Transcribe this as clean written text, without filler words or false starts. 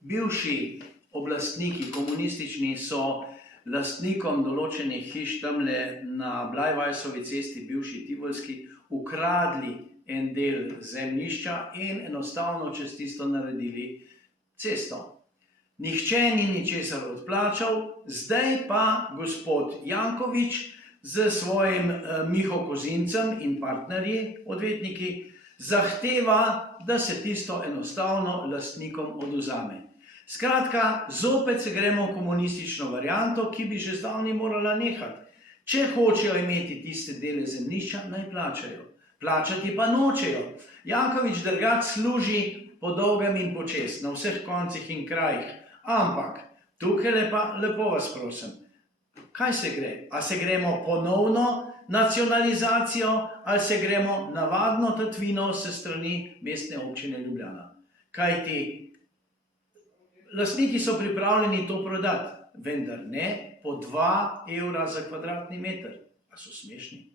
Bivši oblastniki, komunistični, so lastnikom določenih hiš tamle na Blajvajsovi cesti, bivši Tivolski, ukradli en del zemljišča in enostavno čez tisto naredili cesto. Nihče ni ničesar odplačal, zdaj pa gospod Janković z svojim Miho Kozincem in partnerji, odvetniki, zahteva, da se tisto enostavno lastnikom odvzame. Skratka, zopet se gremo v komunistično varianto, ki bi že zdavnaj morala nehati. Če hočejo imeti tiste dele zemljišča, naj plačajo. Plačati pa nočejo. Janković drugače služi po dolgem in počez, na vseh koncih in krajih. Ampak, tukaj lepo vas prosim, kaj se gre? A se gremo ponovno nacionalizacijo, ali se gremo navadno tatvino se strani Mestne občine Ljubljana? Kajti, lastniki so pripravljeni to prodati, vendar ne po 2 evra za kvadratni meter. A so smešni?